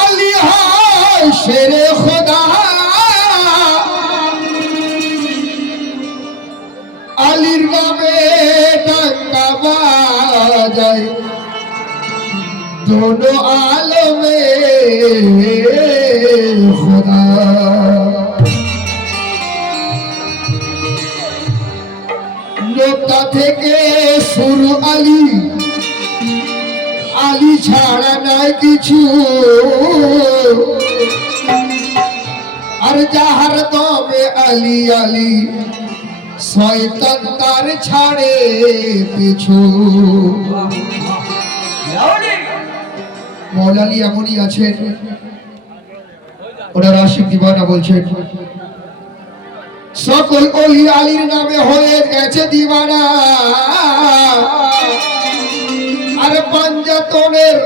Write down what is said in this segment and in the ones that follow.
আলী হয় শেরে খোদা, আলীর নামে ডাকা বাজায় দোনো আলমে খোদা। লোকটা থেকে শুরু আলী, আলী ছাড়া নাই কিছু, আর যাহার দমে আলী আলী শয়তান তার ছাড়ে পিছু। মৌলা আলী এমনই আছেন, ওনার আশিক দিওয়ানা বলছেন সকল ওলি আলীর নামে হয়ে গেছে দিওয়ানা, আর পাঞ্জাতনের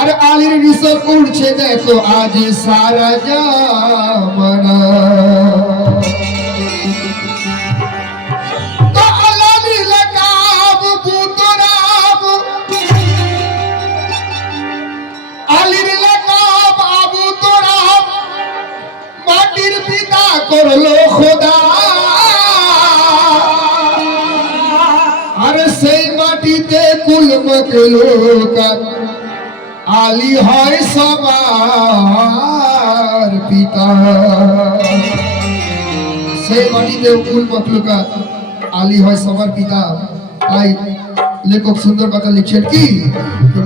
আর আলীর রিসল উঠছে দেখো আজ সারা জামানা। তো আলী লাকাব বুতরাব, আলীর লাকাব আবু তোরাব, মাটির পিতা করলো খোদা, আর সেই মাটিতে কুল মখলুকাত আলী হয় সবার পিতা। সেই মাটিতে কুল মখলুকাত আলী হয় সবার পিতা। তাই লেখক সুন্দর কথা লিখছেন কি,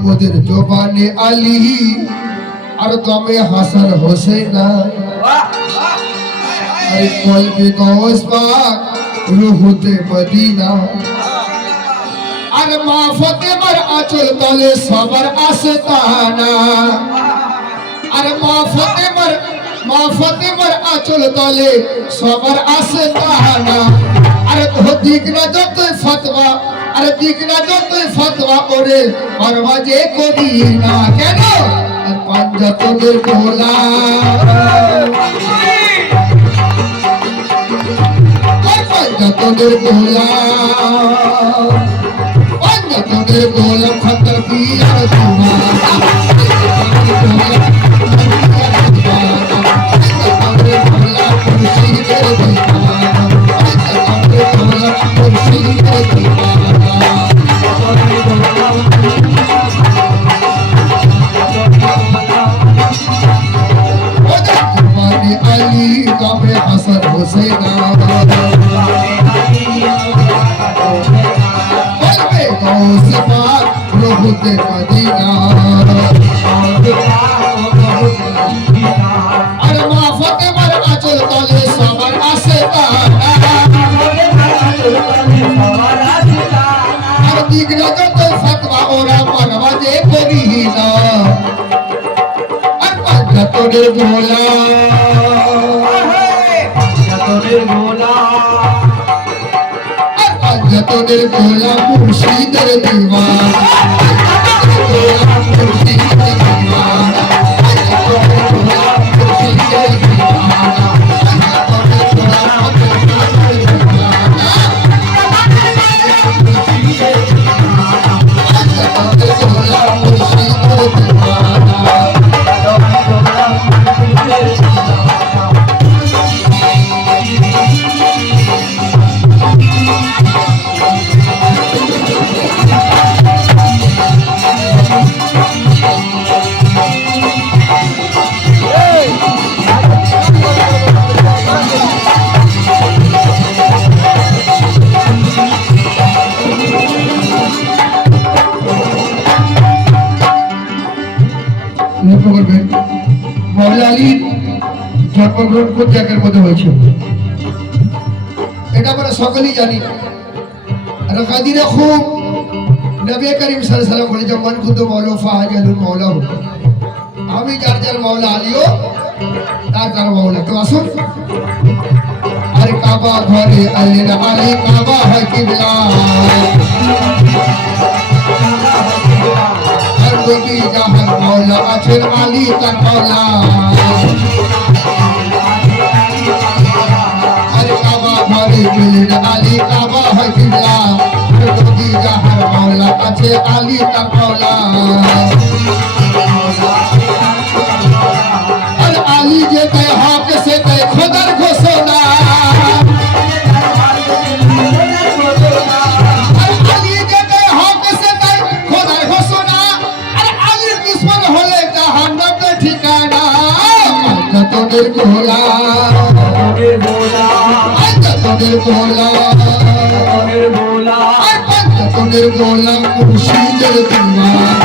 মোদের জবানে আলী আর দমে হাসান হোসেনা, আরে কলবে গৌস পাক রুহুতে মদিনা, আর মা ফাতেমার আঁচল তলে সবার আস্তানা, আর মা ফাতেমার আঁচল তলে সবার আস্তানা। আর দিক না যতই ফতোয়া, আর দিক না যতই ফতোয়া ওরে পরওয়াজে করি না কেন, আর পাঞ্জাতনের গোলা, আর পাঞ্জাতনের গোলা, পাঞ্জাতনের গোলা খতর পিয়ার দিওয়ানা, পাঞ্জাতনের গোলা মুর্শিদের দিওয়ানা, পাঞ্জাতনের গোলা মুর্শিদের দিওয়ানা। আলী কবে হাসান হোসেনা, বলবে গৌস পাক রহুতে মদিনা, আর মা ফাতেমার আঁচল তলে সবার আস্তানা, আর দিক না যত ফতোয়া ওরা পরওয়াজে করি না, আর পাঞ্জাতনের গোলা, পাঞ্জাতনের গোলা মুর্শিদের দিওয়ানা, মুর্শিদের দিওয়ানা, পাঞ্জাতনের গোলা মুর্শিদের দিওয়ানা, পাঞ্জাতনের গোলা মুর্শিদের দিওয়ানা, পাঞ্জাতনের গোলা মুর্শিদের দিওয়ানা। মৌলা আলীর জন্মগ্রহণ কোন জায়গার মধ্যে হয়েছিল এটা আমরা সকলেই জানি। আর কাদিরে খুব নবী করিম সাল্লাল্লাহু আলাইহি ওয়াসাল্লাম বলে যে মান খুদ মৌলা ফাহাজালুল মৌলা, আমি যার যার মৌলা আলীও তার তার মৌলা। তো আসুন, আরে কাবা ঘরে আলীর আলী কাবা হয় কিবলা, নবী যাহার মৌলা আছেন আলী তার মৌলা, আরে কাবা ঘরে মিলেন আলী কাবা হয় কিবলা, নবী যাহার মৌলা আছে আলী তার মৌলা। दुश्मन होले जहान्नम का ठिकाना पंचतोड़ेर गोला पंचतोड़ेर गोला मुर्शिदेर दीवाना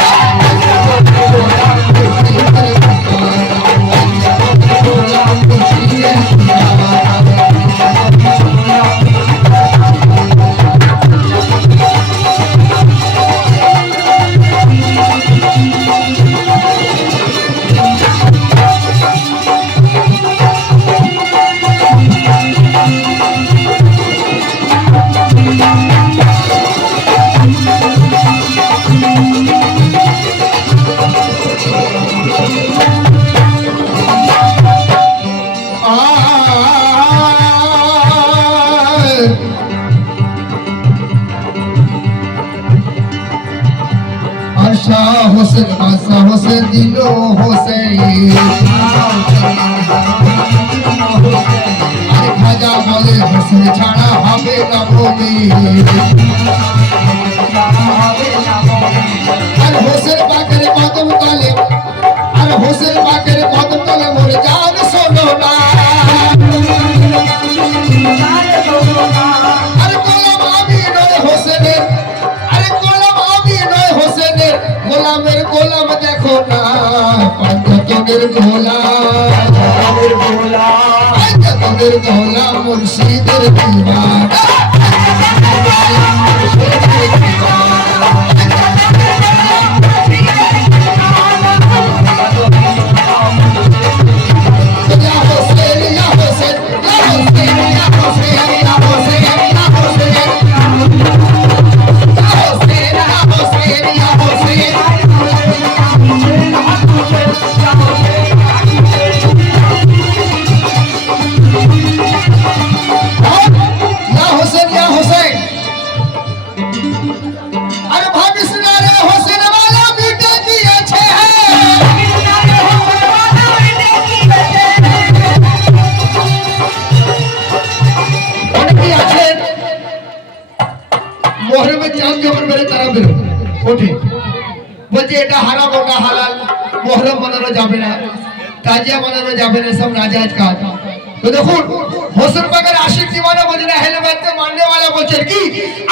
आशा हुसैन दिलो हुसैन खाजा बोले हुसैन छाड़ा হবে না ভূমি আর হোসেন পাকের কদম তলে মোর জান শোনো না আরে গোলাম আমি নয় হোসেনের গোলামের গোলাম দেখো না পঞ্চতনের গোলা মুর্শিদের দীওয়ানা বলছে এটা হারাম ওটা হালাল মুহররম বানানো যাবে না তাজিয়া বানানো যাবে না সব নাজায়েজ কাজ তো দেখুন হোসেন পাকের আশিক दीवाना বলে না হেলে বাতে মাননে वाला বলছে কি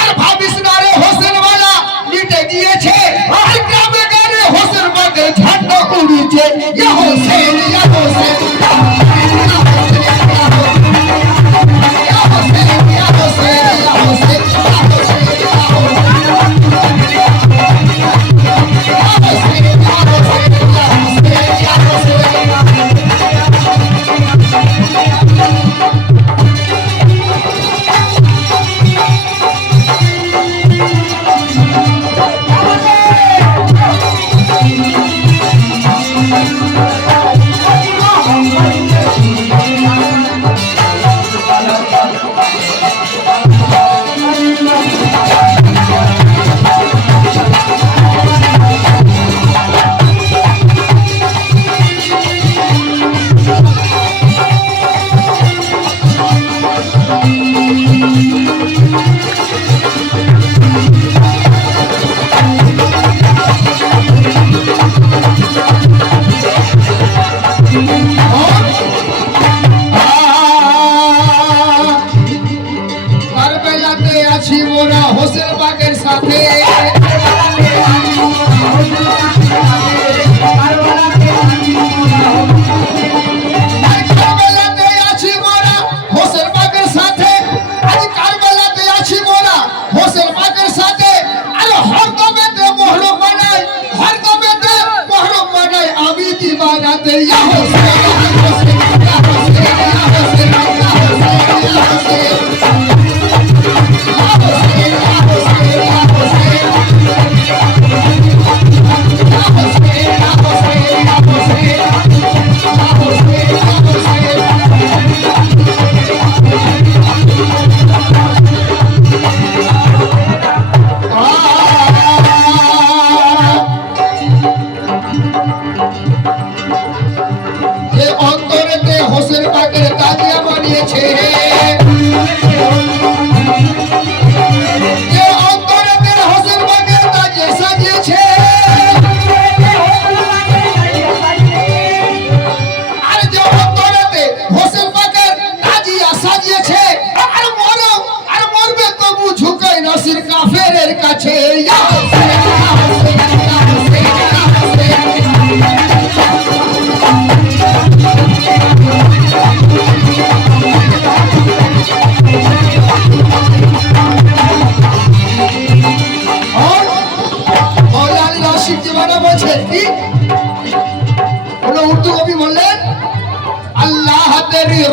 আর ভাবিস না রে হোসেন वाला মিটে গিয়েছে আর গ্রামে গানে হোসেন পাকের ঝান্ডা উড়িছে ইয়া হোসেন ইয়া হোসেন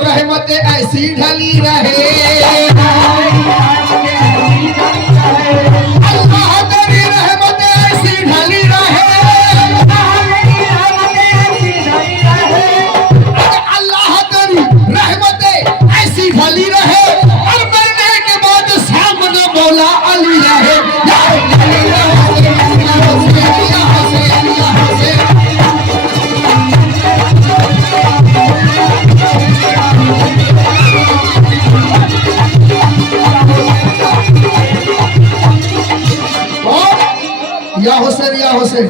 रहमत ऐसी ढली रहे, अल्लाह तेरी रहमत ऐसी ढली रहे, अल्लाह तेरी रहमत ऐसी ढली रहे, और मरने के बाद सामने मौला अली रहे। या अली या हुसैन या हुसैन या हुसैन या हुसैन। या হোসেন ইয়া হোসেন,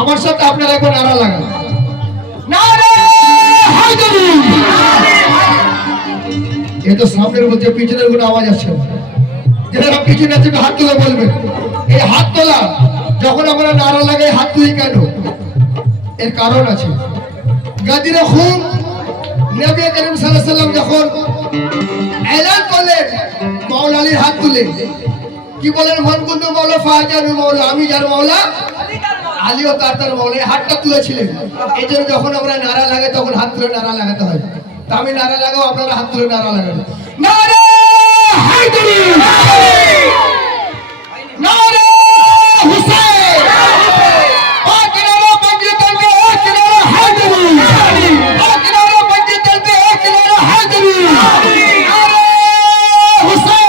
আমার সাথে আপনারা একবার নারা লাগান, নারে হায়দারি। এই তো সামনের মধ্যে পিছনের কোনো আওয়াজ আসছে, যারা পিছনে আছে হাত তুলে বলবেন। এই হাত তোলা যখন আমরা নারা লাগাই হাত তুলি কেন, এর কারণ আছে। গাদিরে খুন নবী করিম সাল্লাল্লাহু আলাইহি ওয়াসাল্লাম যখন এলান করলেন মাওলা আলীর হাত তুলে, কি বলেন, মান কুনতু মাওলা ফাহাজানু মাওলা, আমি যার মাওলা আলীও তার মাওলা। হাতটা তুলেছিলেন, এই জন্য যখন আমরা নারা লাগাই তখন হাত তুলে নারা লাগাতে হয়। তা আমি নারা লাগাও, আপনারা হাত তুলে নারা লাগাবেন। নারে হায়দারি, নারে হুসাইন, এক নারা বাজিয়ে চলবে, এক নারা হায়দারি, এক নারা বাজিয়ে চলবে, এক নারা হায়দারি, নারে হুসাইন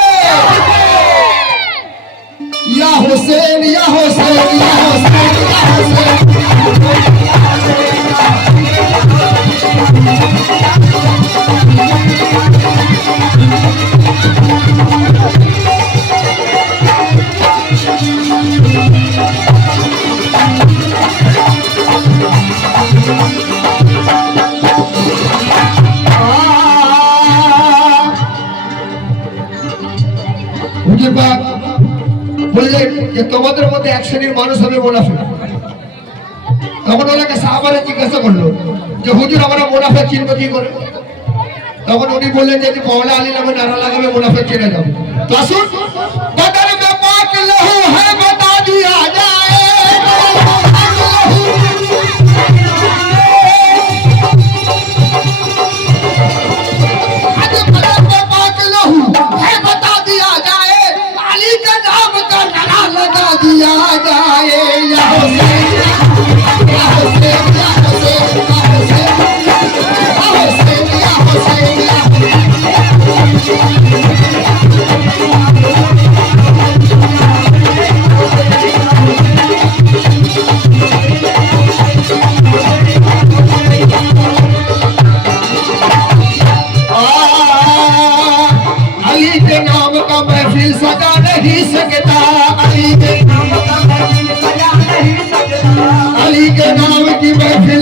या हुसैन या हुसैन या हुसैन या हुसैन। मुझे बात বললেন যে তোমাদের মধ্যে এক শ্রেণীর মানুষ হবে মুনাফিক। তখন ওনাকে সাহাবারা জিজ্ঞাসা করলো যে হুজুর আমরা মুনাফিক চিনব কি করে? তখন উনি বললেন যে মাওলা আলী নামে নারা লাগাবে মুনাফিক চিনে যাবে। তো আসুন, বদর মে পাক লহু है बता दिया जाए, लगा दिया जाए। या हुसैन या हुसैन या हुसैन या हुसैन या हुसैन या हुसैन या अली के नाम का महफिल सजा नहीं सकता, अली के नाम की महफिल,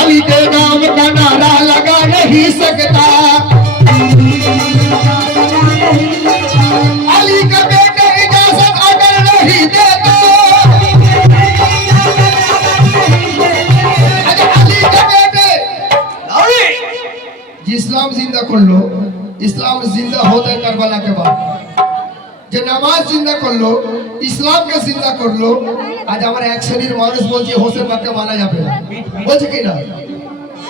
अली के नाम का नारा लगा नहीं सकता। अली के बेटे इजाजत अगर नहीं दे तो, अली के बेटे इस्लाम जिंदा कर लो, इस्लाम जिंदा होता है करबला के बाद। যে নামাজ জিন্দা করলো, ইসলামকে জিন্দা করলো। আজ আমার এক শ্রেণীর মানুষ বলছে হোসেন বাগকে মানা যাবে না, বলছে কি না?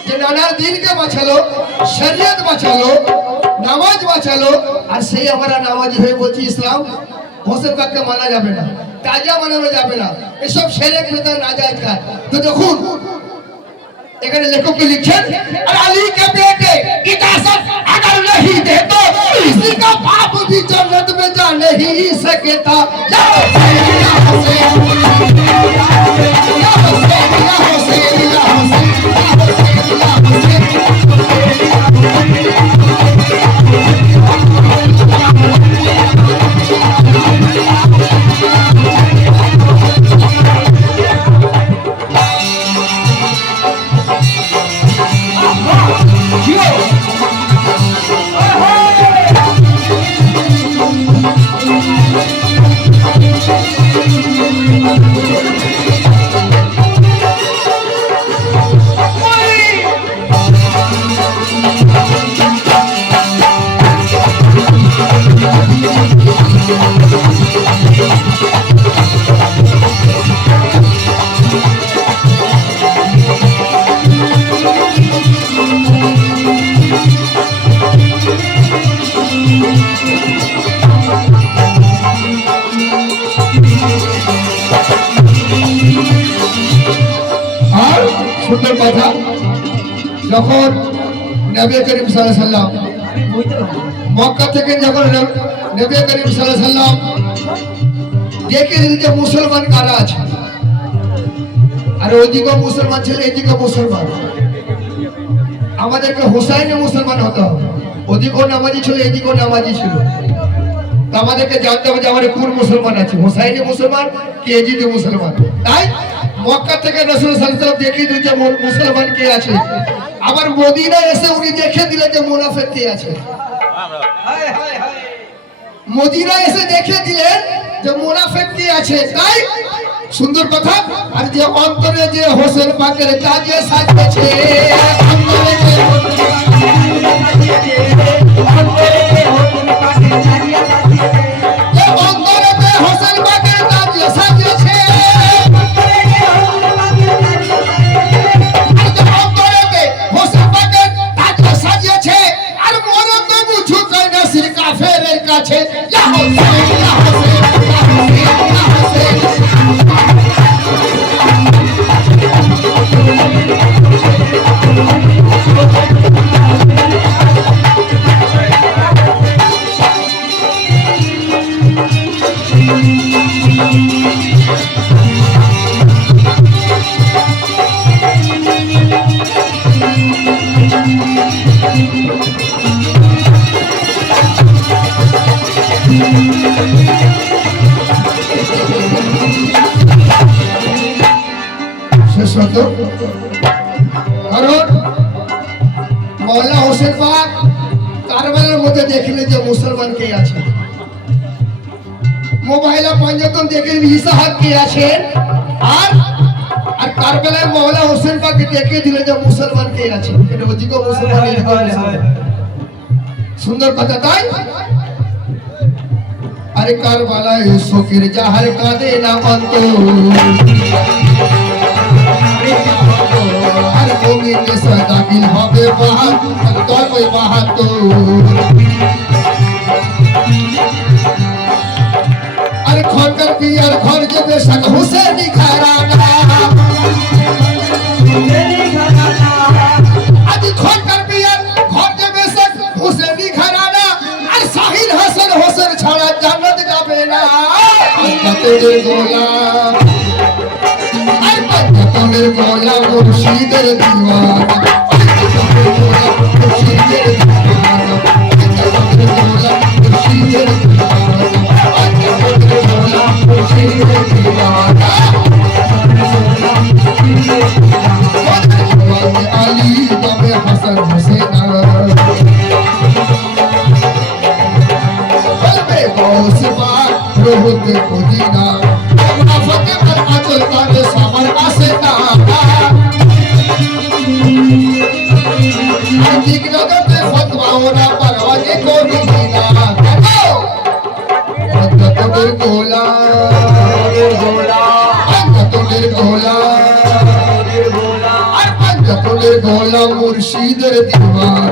যে নানার দিনকে বাঁচালো, শরীয়ত বাঁচালো, নামাজ বাঁচালো, আর সেই আমরা নামাজি হয়ে বলছি ইসলাম হোসেন বাগকে মানা যাবে না, তাজা মানানো যাবে না, এসব শিরক বিদআত নাজায়েজ কাজ। তো দেখুন এখানে লেখক লিখছেন, আর আলী के बेटे इजाजत अगर नहीं दे तो किसी का बाप भी जन्नत में जा नहीं सकता। या हुसैन या हुसैन या हुसैन या हुसैन या हुसैन या हुसैन या সুন্দর কথা, যখন নবী করিম সাল্লাল্লাহু আলাইহি সাল্লাম মক্কা থেকে যখন নবী করিম সাল্লাল্লাহু আলাইহি সাল্লাম দেখে দিলেন যে মুসলমান কারা আছে, আর ওদিকেও মুসলমান ছিল এদিকেও মুসলমান, আমাদেরকে হুসাইনে মুসলমান হতে হবে, ওদিকেও নামাজি ছিল এদিকেও নামাজি ছিল, তো আমাদেরকে জানতে হবে যে আমাদের কোন মুসলমান আছে, হুসাইনে মুসলমান কি এজিদে মুসলমান। তাই মক্কা থেকে রাসূল সাল্লাল্লাহু আলাইহি ওয়াসাল্লাম দেখিয়ে দিলেন যে মুসলমান কে আছে, আবার মদিনায় এসে উনি দেখে দিলেন যে মুনাফিক কে আছে, মদিনায় এসে দেখে দিলেন যে মুনাফিক কে আছে। তাই সুন্দর কথা, আর যে অন্তরে যে হোসেন পাকের কাজে সাজিয়েছে, অন্তরে যে হোসেন পাকের কাজে সাজিয়েছে, হোসেন পাকের কাজে সাজিয়েছে, আর মরণ তো বুঝু কই না সির কাফেরের কাছে, ইয়া হোসেন ইয়া হোসেন ইয়া হোসেন ইয়া হোসেন। কারণ মওলা হোসেন পাক কারবালার মধ্যে দেখলেন যে মুসলমান কে আছে, মোবাইলে পঞ্জতন দেখলেন ইসাহাক কে আছেন, আর কারবালায় মওলা হোসেন পাক দেখিয়ে দিলেন যে মুসলমান কে আছে, এটা ওদিকে মুসলমান এদিকে মুসলমান। সুন্দর কথা। তাই আরে কারবালায় শোকের জাহার কাঁদে না অন্তর, আর মুমিনের সাদাকিল হবে বাহাদুর, তবে বাহাদুর। আরে খনকার পিয়ার ঘর যে বেশক হুসেনি ঘরানা, আজ খনকার পিয়ার ঘর যে বেশক হুসেনি ঘরানা, আর সাহিল হাসান হোসেন ছাড়া জান্নাত যাবে না। তোদের গোলাম তোদের গোলাম মুর্শিদের দিওয়ানা, তোদের গোলাম মুর্শিদের দিওয়ানা, তোদের গোলাম মুর্শিদের দিওয়ানা, তোদের গোলাম মুর্শিদের দিওয়ানা। আলী তবে হাসান হোসেন বলবে গৌস পাক রহতে মদিনা, মুনাফিক पर আচল করে সবার কাছে না, ঠিক জগতে ফতোয়া ওরা পরওয়াজে কোন দিনা। তোদের গোলাম তোদের গোলাম তোদের গোলাম মুর্শিদের দিওয়ানা,